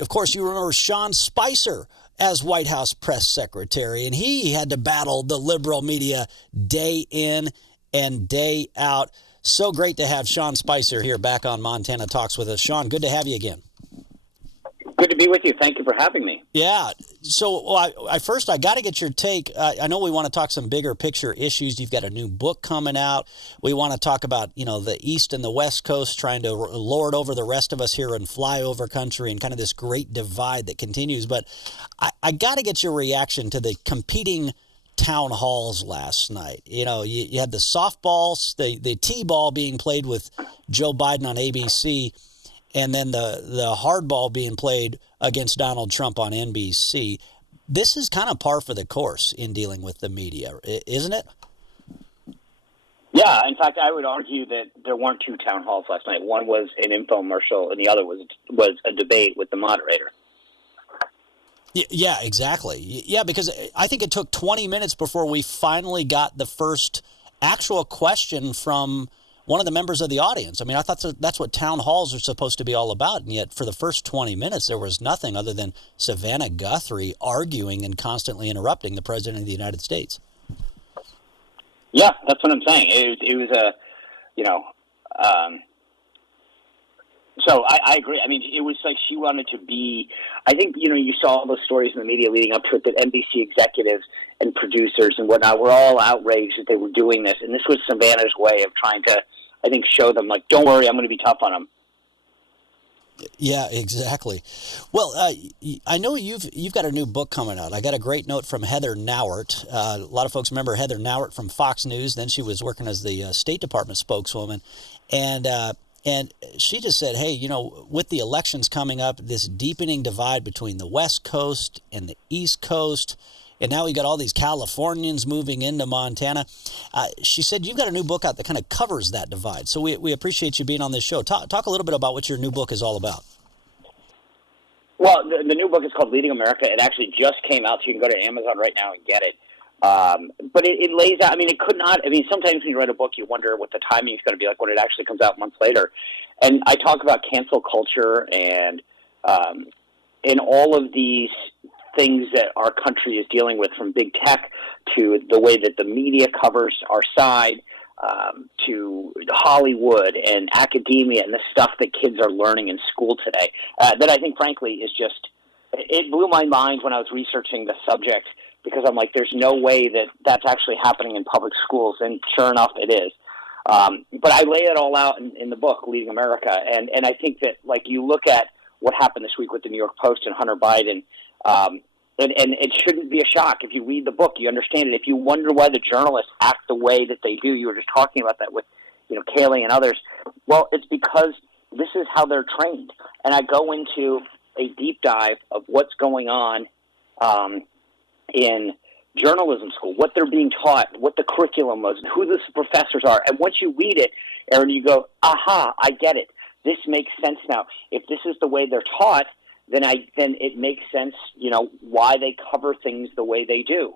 of course, you remember Sean Spicer as White House press secretary, and he had to battle the liberal media day in and day out. So great to have Sean Spicer here back on Montana Talks with us. Sean, good to have you again. Good to be with you. Thank you for having me. Yeah. So I got to get your take. I know we want to talk some bigger picture issues. You've got a new book coming out. We want to talk about, the East and the West Coast trying to lord over the rest of us here in flyover country and kind of this great divide that continues. But I got to get your reaction to the competing town halls last night. You had the softballs, the T-ball being played with Joe Biden on ABC, and then the hardball being played against Donald Trump on NBC. This is kind of par for the course in dealing with the media, isn't it? Yeah, in fact, I would argue that there weren't two town halls last night. One was an infomercial, and the other was a debate with the moderator. Yeah, exactly. Yeah, because I think it took 20 minutes before we finally got the first actual question from one of the members of the audience. I mean, I thought that's what town halls are supposed to be all about, and yet for the first 20 minutes, there was nothing other than Savannah Guthrie arguing and constantly interrupting the President of the United States. Yeah, that's what I'm saying. It was so I agree. I mean, it was like she wanted to be, I think, you saw all those stories in the media leading up to it that NBC executives and producers and whatnot were all outraged that they were doing this. And this was Savannah's way of trying to, I think, show them, like, don't worry, I'm going to be tough on them. Yeah, exactly. Well, I know you've got a new book coming out. I got a great note from Heather Nauert. A lot of folks remember Heather Nauert from Fox News. Then she was working as the State Department spokeswoman. And she just said, hey, with the elections coming up, this deepening divide between the West Coast and the East Coast, and now we got all these Californians moving into Montana. She said you've got a new book out that kind of covers that divide. So we appreciate you being on this show. Talk a little bit about what your new book is all about. Well, the new book is called Leading America. It actually just came out, so you can go to Amazon right now and get it. But it lays out, sometimes when you write a book, you wonder what the timing is going to be like when it actually comes out months later. And I talk about cancel culture and all of these things that our country is dealing with, from big tech to the way that the media covers our side, to Hollywood and academia and the stuff that kids are learning in school today. That I think, frankly, is just, it blew my mind when I was researching the subject, because I'm like, there's no way that that's actually happening in public schools, and sure enough, it is. But I lay it all out in the book, Leading America, and I think that, like, you look at what happened this week with the New York Post and Hunter Biden, and it shouldn't be a shock. If you read the book, you understand it. If you wonder why the journalists act the way that they do, you were just talking about that with, Kaylee and others. Well, it's because this is how they're trained. And I go into a deep dive of what's going on in journalism school, what they're being taught, what the curriculum was, who the professors are. And once you read it, Aaron, you go, aha, I get it. This makes sense now. If this is the way they're taught, then it makes sense, why they cover things the way they do.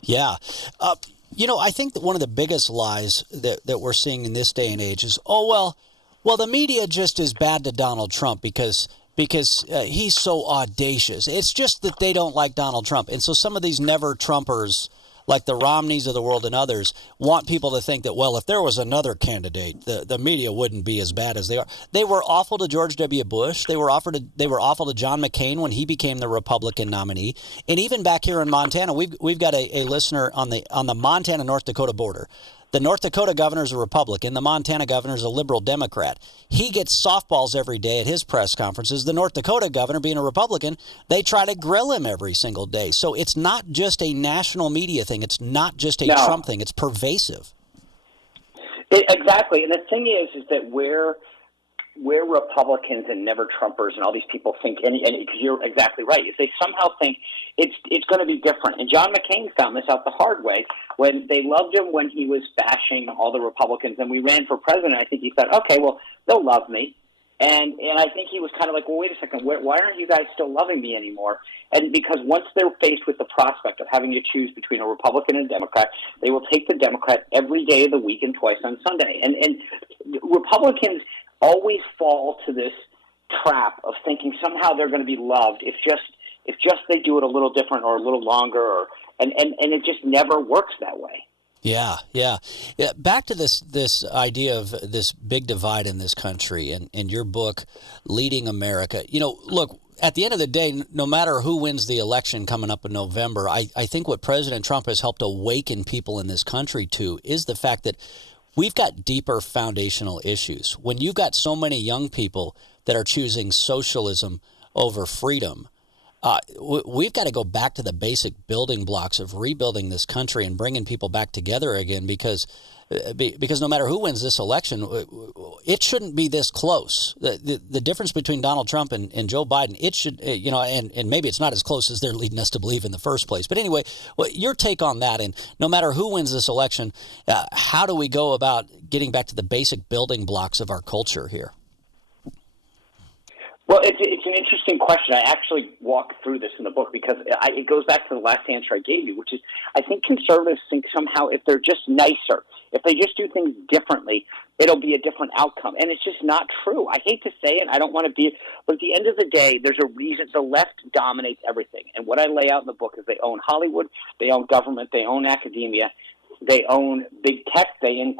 Yeah. I think that one of the biggest lies that we're seeing in this day and age is, well, the media just is bad to Donald Trump because he's so audacious. It's just that they don't like Donald Trump. And so some of these never-Trumpers, like the Romneys of the world and others, want people to think that, well, if there was another candidate, the media wouldn't be as bad as they are. They were awful to George W. Bush. They were awful to John McCain when he became the Republican nominee. And even back here in Montana, we've got a listener on the Montana-North Dakota border. The North Dakota governor is a Republican. The Montana governor is a liberal Democrat. He gets softballs every day at his press conferences. The North Dakota governor, being a Republican, they try to grill him every single day. So it's not just a national media thing. It's not just a Trump thing. It's pervasive. Exactly. And the thing is that where Republicans and never-Trumpers and all these people think, and you're exactly right, if they somehow think it's going to be different. And John McCain found this out the hard way when they loved him when he was bashing all the Republicans, and we ran for president. I think he said, okay, well, they'll love me. And I think he was kind of like, well, wait a second, why aren't you guys still loving me anymore? And because once they're faced with the prospect of having to choose between a Republican and a Democrat, they will take the Democrat every day of the week and twice on Sunday. And Republicans always fall to this trap of thinking somehow they're going to be loved if just they do it a little different or a little longer, and it just never works that way. Yeah. Back to this idea of this big divide in this country, and your book, Leading America. Look, at the end of the day, no matter who wins the election coming up in November, I think what President Trump has helped awaken people in this country to is the fact that we've got deeper foundational issues. When you've got so many young people that are choosing socialism over freedom, we've got to go back to the basic building blocks of rebuilding this country and bringing people back together again, because no matter who wins this election, it shouldn't be this close. The difference between Donald Trump and Joe Biden, it should, and maybe it's not as close as they're leading us to believe in the first place. But anyway, your take on that, and no matter who wins this election, how do we go about getting back to the basic building blocks of our culture here? Well, it's an interesting question. I actually walk through this in the book because it goes back to the last answer I gave you, which is I think conservatives think somehow if they're just nicer, if they just do things differently, it'll be a different outcome. And it's just not true. I hate to say it. I don't want to be, but at the end of the day, there's a reason. The left dominates everything. And what I lay out in the book is they own Hollywood, they own government, they own academia, they own big tech, they own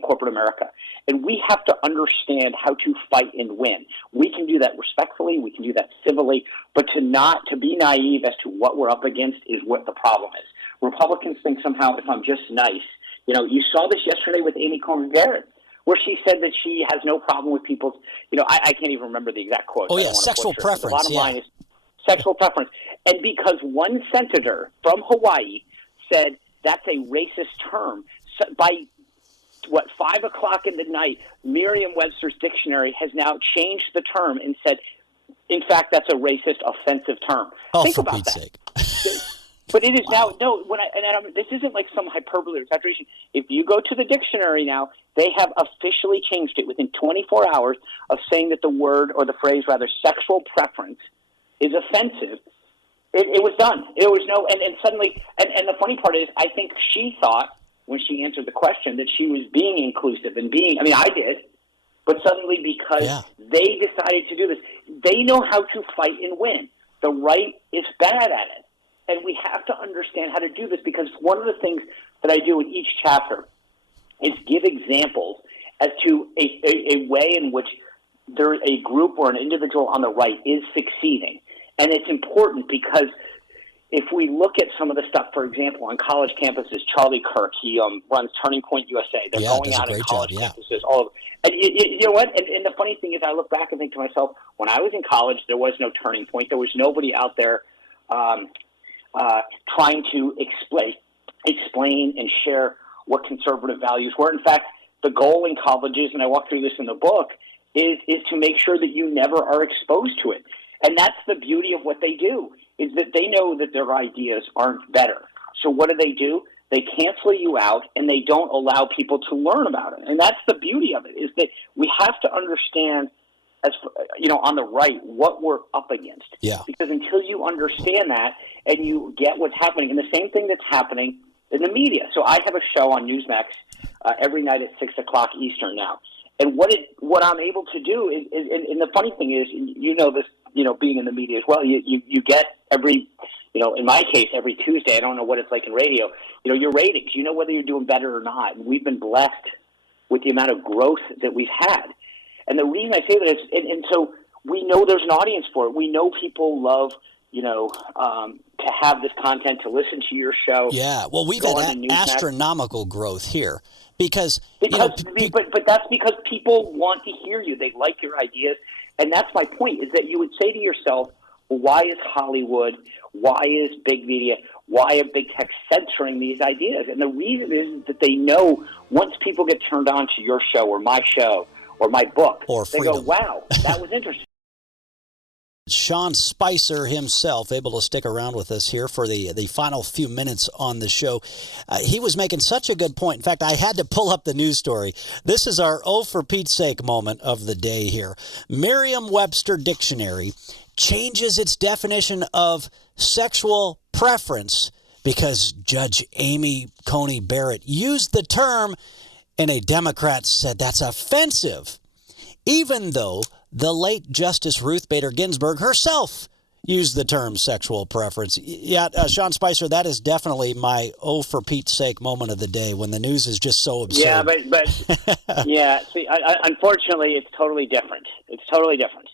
corporate America. And we have to understand how to fight and win. We can do that respectfully, we can do that civilly, but to be naive as to what we're up against is what the problem is. Republicans think somehow if I'm just nice, you saw this yesterday with Amy Coney Barrett, where she said that she has no problem with people's, I can't even remember the exact quote. Oh, yeah, sexual preference. The bottom line is sexual preference. And because one senator from Hawaii said that's a racist term, by 5 o'clock in the night, Merriam-Webster's dictionary has now changed the term and said, in fact, that's a racist, offensive term. Oh, think for about Pete's that. sake. But it is now, this isn't like some hyperbole or exaggeration. If you go to the dictionary now, they have officially changed it within 24 hours of saying that the word, or the phrase rather, sexual preference is offensive. It was done. It was and suddenly, and the funny part is, I think she thought, when she answered the question, that she was being inclusive and I did, but suddenly because they decided to do this, they know how to fight and win. The right is bad at it. And we have to understand how to do this, because one of the things that I do in each chapter is give examples as to a way in which there a group or an individual on the right is succeeding. And it's important because if we look at some of the stuff, for example, on college campuses, Charlie Kirk, he runs Turning Point USA. They're going out on college campuses. All over. And you know what? And the funny thing is, I look back and think to myself, when I was in college, there was no Turning Point. There was nobody out there trying to explain and share what conservative values were. In fact, the goal in colleges, and I walk through this in the book, is to make sure that you never are exposed to it. And that's the beauty of what they do, is that they know that their ideas aren't better. So what do? They cancel you out, and they don't allow people to learn about it. And that's the beauty of it, is that we have to understand, as on the right, what we're up against. Yeah. Because until you understand that and you get what's happening, and the same thing that's happening in the media. So I have a show on Newsmax every night at 6 o'clock Eastern now. And what I'm able to do is and the funny thing is, this, being in the media as well, you get every, in my case, every Tuesday, I don't know what it's like in radio, your ratings, whether you're doing better or not. And we've been blessed with the amount of growth that we've had. And the reason I say that is, and so we know there's an audience for it. We know people love, to have this content, to listen to your show. Yeah, well, we've had astronomical growth here because but that's because people want to hear you. They like your ideas. And that's my point, is that you would say to yourself, well, why is Hollywood, why is big media, why are big tech censoring these ideas? And the reason is that they know once people get turned on to your show or my show or my book, or they go, wow, that was interesting. Sean Spicer himself able to stick around with us here for the final few minutes on the show. He was making such a good point. In fact, I had to pull up the news story. This is our "oh, for Pete's sake" moment of the day here. Merriam-Webster Dictionary changes its definition of sexual preference because Judge Amy Coney Barrett used the term, and a Democrat said that's offensive, even though the late Justice Ruth Bader Ginsburg herself used the term sexual preference. Yeah, Sean Spicer, that is definitely my for Pete's sake moment of the day when the news is just so absurd. Yeah, but yeah, see, unfortunately, it's totally different. It's totally different.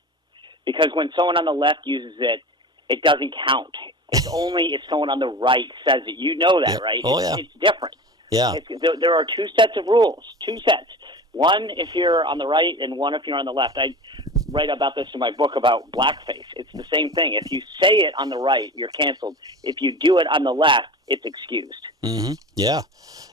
Because when someone on the left uses it, it doesn't count. It's only if someone on the right says it. You know that, Yep. right? Oh, yeah. It's different. Yeah. There are two sets of rules, two sets. One if you're on the right and one if you're on the left. I write about this in my book about blackface. It's the same thing. If you say it on the right, you're canceled. If you do it on the left, it's excused. Mm-hmm. Yeah.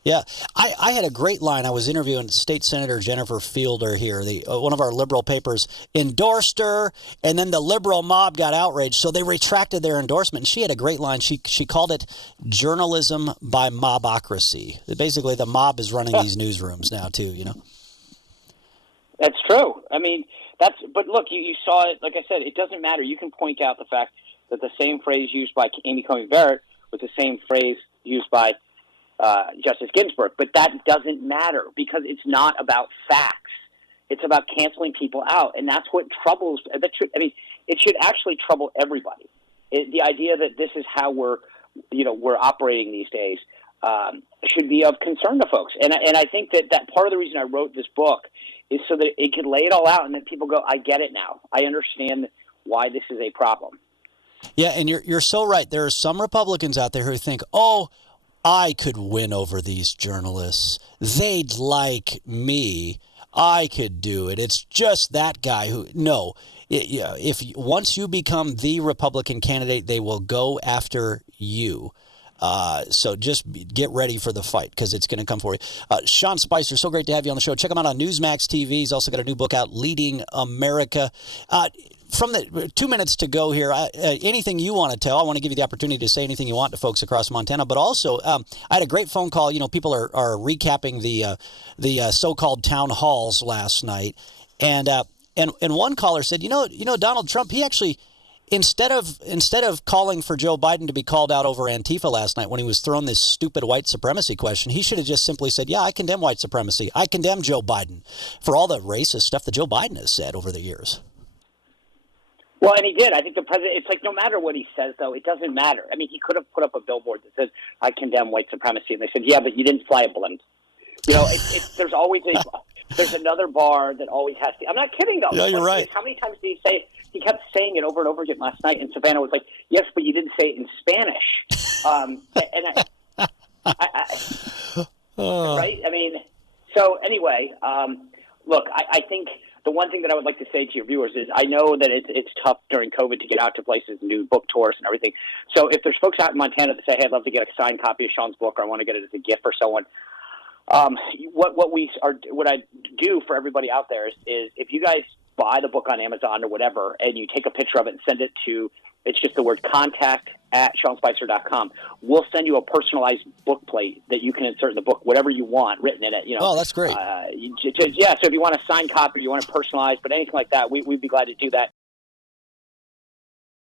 Yeah. I had a great line. I was interviewing State Senator Jennifer Fielder here. One of our liberal papers endorsed her, and then the liberal mob got outraged, so they retracted their endorsement. And she had a great line. She called it journalism by mobocracy. Basically, the mob is running these newsrooms now, too, you know? That's true. I mean, but look, you saw it. Like I said, it doesn't matter. You can point out the fact that the same phrase used by Amy Coney Barrett was the same phrase used by Justice Ginsburg, but that doesn't matter because it's not about facts. It's about canceling people out, and that's what troubles. It should actually trouble everybody. The idea that this is how we're operating these days should be of concern to folks. And I think that part of the reason I wrote this book is so that it could lay it all out, and then people go, I get it now. I understand why this is a problem. Yeah, and you're so right. There are some Republicans out there who think, oh, I could win over these journalists. They'd like me. I could do it. It's just that guy who. No, if once you become the Republican candidate, they will go after you. So just get ready for the fight because it's going to come for you. Sean Spicer, so great to have you on the show. Check him out on Newsmax TV. He's also got a new book out, Leading America. From the 2 minutes to go here, anything you want to tell, I want to give you the opportunity to say anything you want to folks across Montana. But also, I had a great phone call. You know, people are recapping the so-called town halls last night, and one caller said, you know, Donald Trump, he actually. Instead of calling for Joe Biden to be called out over Antifa last night when he was throwing this stupid white supremacy question, he should have just simply said, yeah, I condemn white supremacy. I condemn Joe Biden for all the racist stuff that Joe Biden has said over the years. Well, and he did. I think the president, it's like no matter what he says, though, it doesn't matter. I mean, he could have put up a billboard that says, I condemn white supremacy. And they said, yeah, but you didn't fly a blimp. You know, there's always there's another bar that always has to. I'm not kidding, though. Yeah, you're right. How many times did he say it? He kept saying it over and over again last night, and Savannah was like, yes, but you didn't say it in Spanish. Right? I mean, so anyway, look, I think the one thing that I would like to say to your viewers is I know that it's tough during COVID to get out to places and do book tours and everything. So if there's folks out in Montana that say, hey, I'd love to get a signed copy of Sean's book or I want to get it as a gift for someone, what I do for everybody out there is if you guys buy the book on Amazon or whatever, and you take a picture of it and send it to, it's just the word contact@SeanSpicer.com. We'll send you a personalized book plate that you can insert in the book, whatever you want written in it. You know. Oh, that's great. So if you want a signed copy, you want it personalized, but anything like that, we'd be glad to do that.